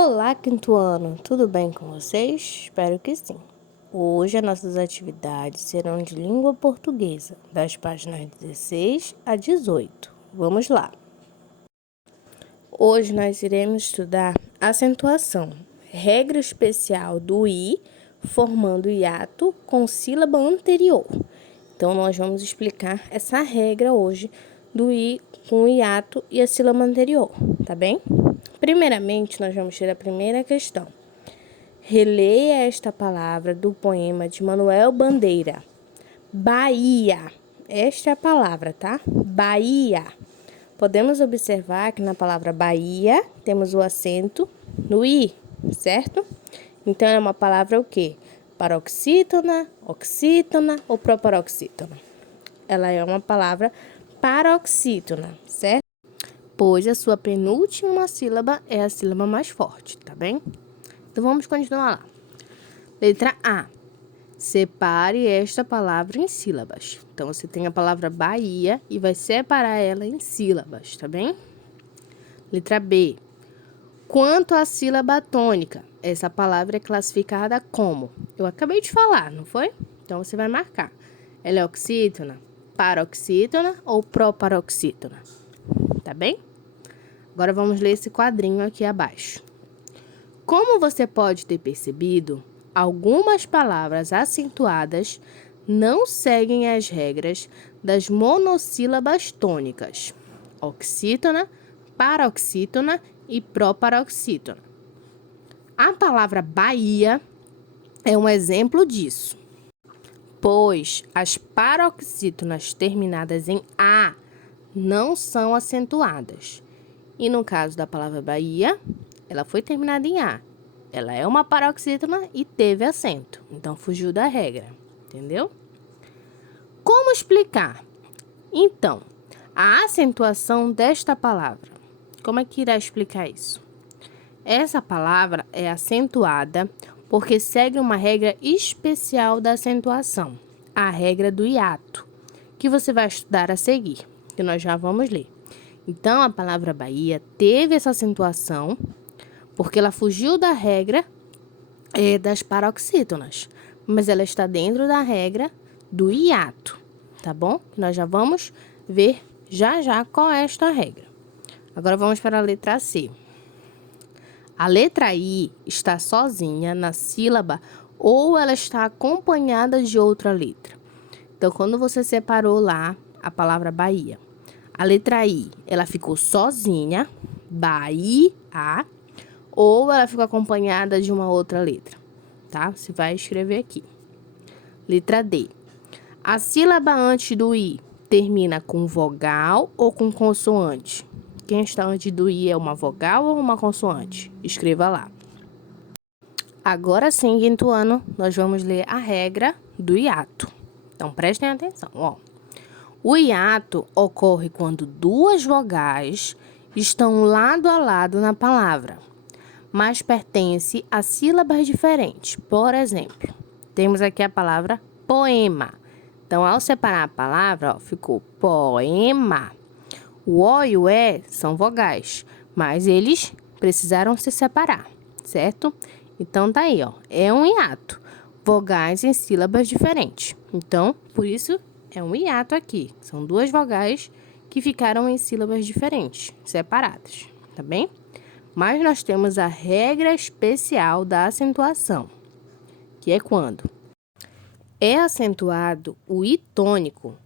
Olá, quinto ano, tudo bem com vocês? Espero que sim. Hoje as nossas atividades serão de língua portuguesa, das páginas 16 a 18. Vamos lá. Hoje nós iremos estudar acentuação, regra especial do I, formando hiato com sílaba anterior. Então, nós vamos explicar essa regra hoje do I com o hiato e a sílaba anterior, tá bem? Primeiramente, nós vamos ter a primeira questão. Releia esta palavra do poema de Manuel Bandeira. Bahia. Esta é a palavra, tá? Bahia. Podemos observar que na palavra Bahia temos o acento no I, certo? Então, é uma palavra o quê? Paroxítona, oxítona ou proparoxítona? Ela é uma palavra paroxítona, certo? Pois a sua penúltima sílaba é a sílaba mais forte, tá bem? Então, vamos continuar lá. Letra A. Separe esta palavra em sílabas. Então, você tem a palavra Bahia e vai separar ela em sílabas, tá bem? Letra B. Quanto à sílaba tônica, essa palavra é classificada como? Eu acabei de falar, não foi? Então, você vai marcar. Ela é oxítona, paroxítona ou proparoxítona? Tá bem? Agora, vamos ler esse quadrinho aqui abaixo. Como você pode ter percebido, algumas palavras acentuadas não seguem as regras das monossílabas tônicas, oxítona, paroxítona e proparoxítona. A palavra Bahia é um exemplo disso, pois as paroxítonas terminadas em A não são acentuadas. E no caso da palavra Bahia, ela foi terminada em A. Ela é uma paroxítona e teve acento. Então, fugiu da regra. Entendeu? Como explicar? Então, a acentuação desta palavra. Como é que irá explicar isso? Essa palavra é acentuada porque segue uma regra especial da acentuação. A regra do hiato, que você vai estudar a seguir, que nós já vamos ler. Então, a palavra Bahia teve essa acentuação porque ela fugiu da regra das paroxítonas, mas ela está dentro da regra do hiato, tá bom? Nós já vamos ver já qual é esta regra. Agora, vamos para a letra C. A letra I está sozinha na sílaba ou ela está acompanhada de outra letra. Então, quando você separou lá a palavra Bahia, a letra I, ela ficou sozinha, Bahia, ou ela ficou acompanhada de uma outra letra, tá? Você vai escrever aqui. Letra D. A sílaba antes do I termina com vogal ou com consoante? Quem está antes do I é uma vogal ou uma consoante? Escreva lá. Agora sim, quinto ano, nós vamos ler a regra do hiato. Então, prestem atenção, ó. O hiato ocorre quando duas vogais estão lado a lado na palavra, mas pertence a sílabas diferentes. Por exemplo, temos aqui a palavra poema. Então, ao separar a palavra, ó, ficou poema. O O e o E são vogais, mas eles precisaram se separar, certo? Então, tá aí, ó, é um hiato. Vogais em sílabas diferentes. Então, por isso, é um hiato aqui. São duas vogais que ficaram em sílabas diferentes, separadas, tá bem? Mas nós temos a regra especial da acentuação, que é quando é acentuado o I tônico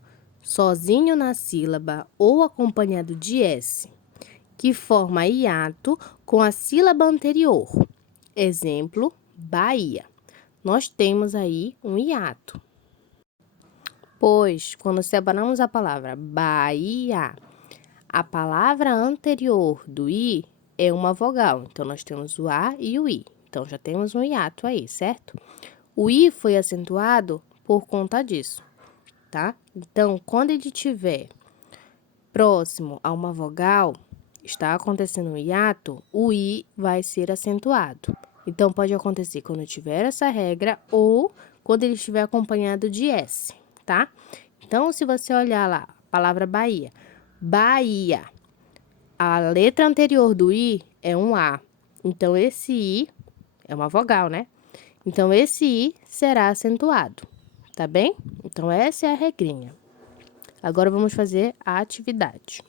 sozinho na sílaba ou acompanhado de S, que forma hiato com a sílaba anterior. Exemplo, Bahia. Nós temos aí um hiato. Pois, quando separamos a palavra Bahia, a palavra anterior do I é uma vogal. Então, nós temos o A e o I. Então, já temos um hiato aí, certo? O I foi acentuado por conta disso, tá? Então, quando ele estiver próximo a uma vogal, está acontecendo um hiato, o I vai ser acentuado. Então, pode acontecer quando tiver essa regra ou quando ele estiver acompanhado de S, tá? Então, se você olhar lá, a palavra Bahia, Bahia, a letra anterior do I é um A. Então, esse I é uma vogal, né? Então, esse I será acentuado, tá bem? Então, essa é a regrinha. Agora, vamos fazer a atividade.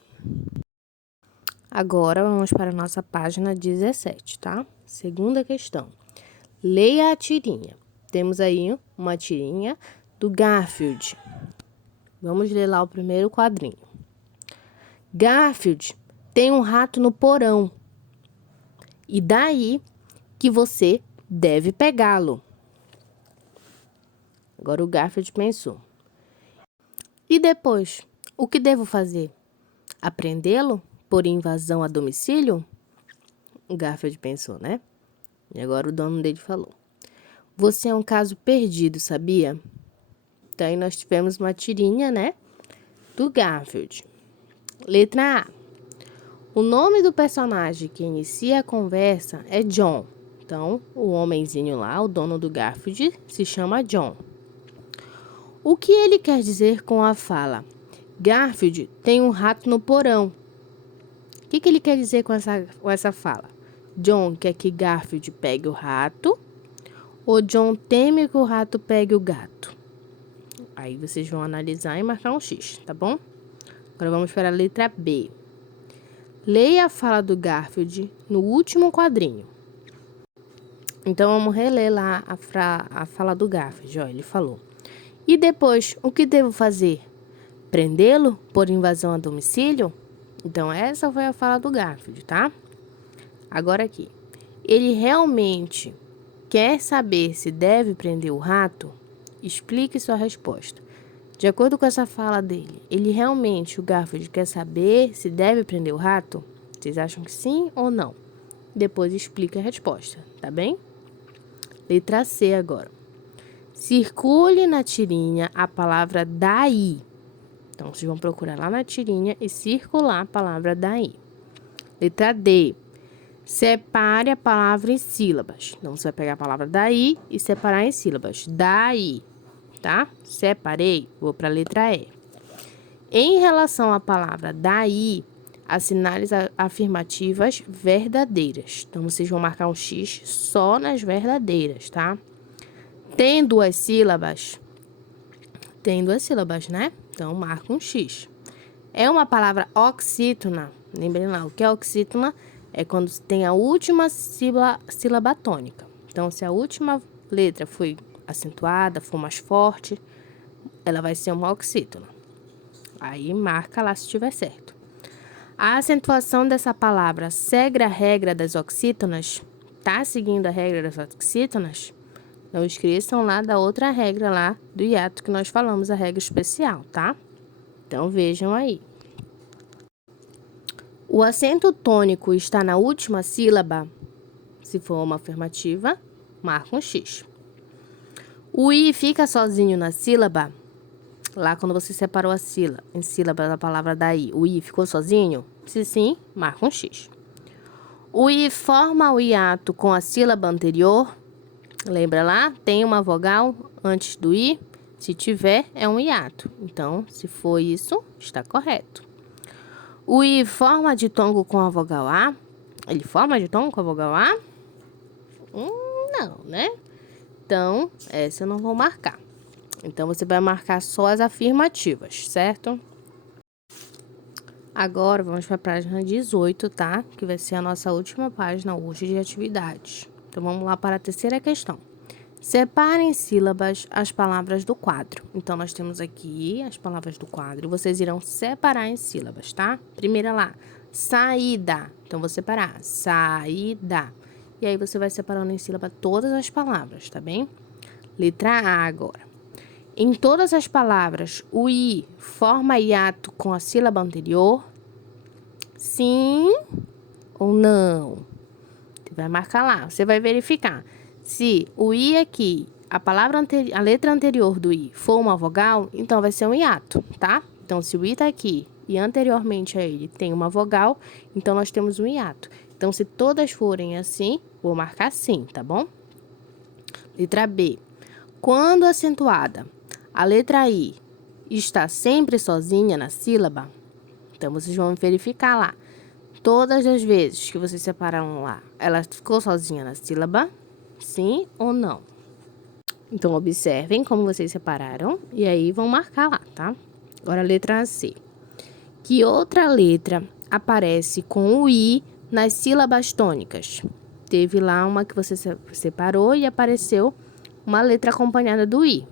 Agora, vamos para a nossa página 17, tá? Segunda questão. Leia a tirinha. Temos aí uma tirinha do Garfield. Vamos ler lá o primeiro quadrinho. Garfield tem um rato no porão. E daí que você deve pegá-lo. Agora o Garfield pensou. E depois, o que devo fazer? Aprendê-lo por invasão a domicílio? O Garfield pensou, né? E agora o dono dele falou. Você é um caso perdido, sabia? Então aí nós tivemos uma tirinha, né? Do Garfield. Letra A. O nome do personagem que inicia a conversa é John. Então, o homenzinho lá, o dono do Garfield, se chama John. O que ele quer dizer com a fala? Garfield tem um rato no porão. O que ele quer dizer com essa fala? John quer que Garfield pegue o rato ou John teme que o rato pegue o gato? Aí vocês vão analisar e marcar um X, tá bom? Agora vamos para a letra B. Leia a fala do Garfield no último quadrinho. Então, vamos reler lá a fala do Garfield. Ó, ele falou. E depois, o que devo fazer? Prendê-lo por invasão a domicílio? Então, essa foi a fala do Garfield, tá? Agora aqui. Ele realmente quer saber se deve prender o rato? Explique sua resposta. De acordo com essa fala dele, o Garfield quer saber se deve prender o rato? Vocês acham que sim ou não? Depois explica a resposta, tá bem? Letra C agora. Circule na tirinha a palavra daí. Então, vocês vão procurar lá na tirinha e circular a palavra daí. Letra D. Separe a palavra em sílabas. Então, você vai pegar a palavra daí e separar em sílabas. Daí, tá? Separei, vou para a letra E. Em relação à palavra daí, assinale as afirmativas verdadeiras. Então, vocês vão marcar um X só nas verdadeiras, tá? Tem duas sílabas? Tem duas sílabas, né? Então, marca um X. É uma palavra oxítona. Lembrem lá, o que é oxítona? É quando tem a última sílaba tônica. Então, se a última letra foi acentuada, for mais forte, ela vai ser uma oxítona. Aí, marca lá se estiver certo. A acentuação dessa palavra segue a regra das oxítonas? Tá seguindo a regra das oxítonas? Não esqueçam lá da outra regra lá do hiato que nós falamos, a regra especial, tá? Então, vejam aí. O acento tônico está na última sílaba? Se for uma afirmativa, marca um X. O I fica sozinho na sílaba? Lá quando você separou a sílaba, em sílaba da palavra daí, o I ficou sozinho? Se sim, marca um X. O I forma o hiato com a sílaba anterior? Lembra lá? Tem uma vogal antes do I? Se tiver, é um hiato. Então, se for isso, está correto. O I forma ditongo com a vogal A? Ele forma ditongo com a vogal A? Não, né? Então, essa eu não vou marcar. Então, você vai marcar só as afirmativas, certo? Agora, vamos para a página 18, tá? Que vai ser a nossa última página hoje de atividades. Então, vamos lá para a terceira questão. Separe em sílabas as palavras do quadro. Então, nós temos aqui as palavras do quadro. Vocês irão separar em sílabas, tá? Primeira lá, saída. Então, vou separar, saída. E aí, você vai separando em sílaba todas as palavras, tá bem? Letra A agora. Em todas as palavras, o I forma hiato com a sílaba anterior? Sim ou não? Você vai marcar lá, você vai verificar. Se o I aqui, a letra anterior do I for uma vogal, então vai ser um hiato, tá? Então, se o I tá aqui e anteriormente a ele tem uma vogal, então nós temos um hiato. Então, se todas forem assim, vou marcar sim, tá bom? Letra B. Quando acentuada, a letra I está sempre sozinha na sílaba? Então, vocês vão verificar lá. Todas as vezes que vocês separaram lá, ela ficou sozinha na sílaba? Sim ou não? Então, observem como vocês separaram e aí vão marcar lá, tá? Agora, a letra C. Que outra letra aparece com o I nas sílabas tônicas? Teve lá uma que você separou e apareceu uma letra acompanhada do I,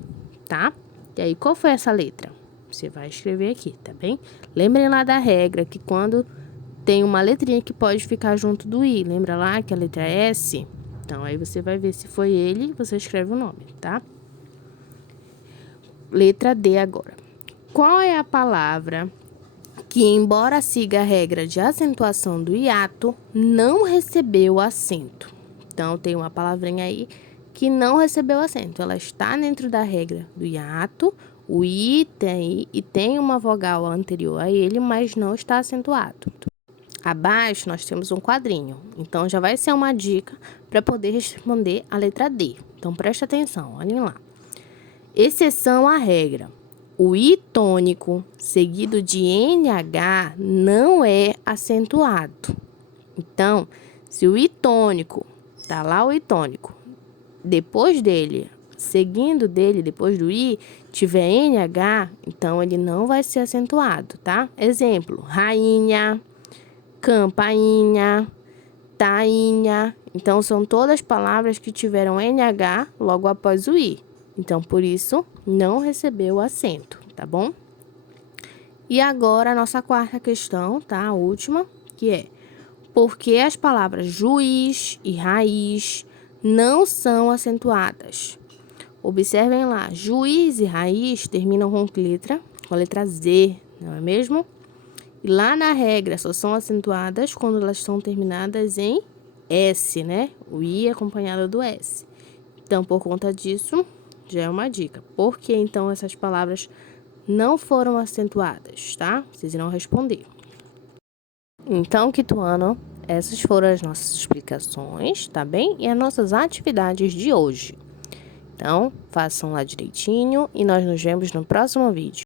tá? E aí, qual foi essa letra? Você vai escrever aqui, tá bem? Lembrem lá da regra que quando tem uma letrinha que pode ficar junto do I, lembra lá que a letra é S? Então, aí você vai ver se foi ele, você escreve o nome, tá? Letra D agora. Qual é a palavra que, embora siga a regra de acentuação do hiato, não recebeu acento? Então, tem uma palavrinha aí que não recebeu acento. Ela está dentro da regra do hiato, o I tem uma vogal anterior a ele, mas não está acentuado. Abaixo, nós temos um quadrinho. Então, já vai ser uma dica para poder responder a letra D. Então, presta atenção, olhem lá. Exceção à regra. O I tônico seguido de NH não é acentuado. Então, se o I tônico, tá lá o I tônico, depois dele, seguindo dele, depois do I, tiver NH, então ele não vai ser acentuado, tá? Exemplo, rainha, campainha, tainha. Então, são todas palavras que tiveram NH logo após o I. Então, por isso, não recebeu acento, tá bom? E agora, a nossa quarta questão, tá? A última, que é: por que as palavras juiz e raiz não são acentuadas? Observem lá, juiz e raiz terminam com que letra? Com a letra Z, não é mesmo? E lá na regra, só são acentuadas quando elas são terminadas em S, né? O I acompanhado do S. Então, por conta disso, já é uma dica. Por que, então, essas palavras não foram acentuadas, tá? Vocês irão responder. Então, quinto-ano, essas foram as nossas explicações, tá bem? E as nossas atividades de hoje. Então, façam lá direitinho e nós nos vemos no próximo vídeo.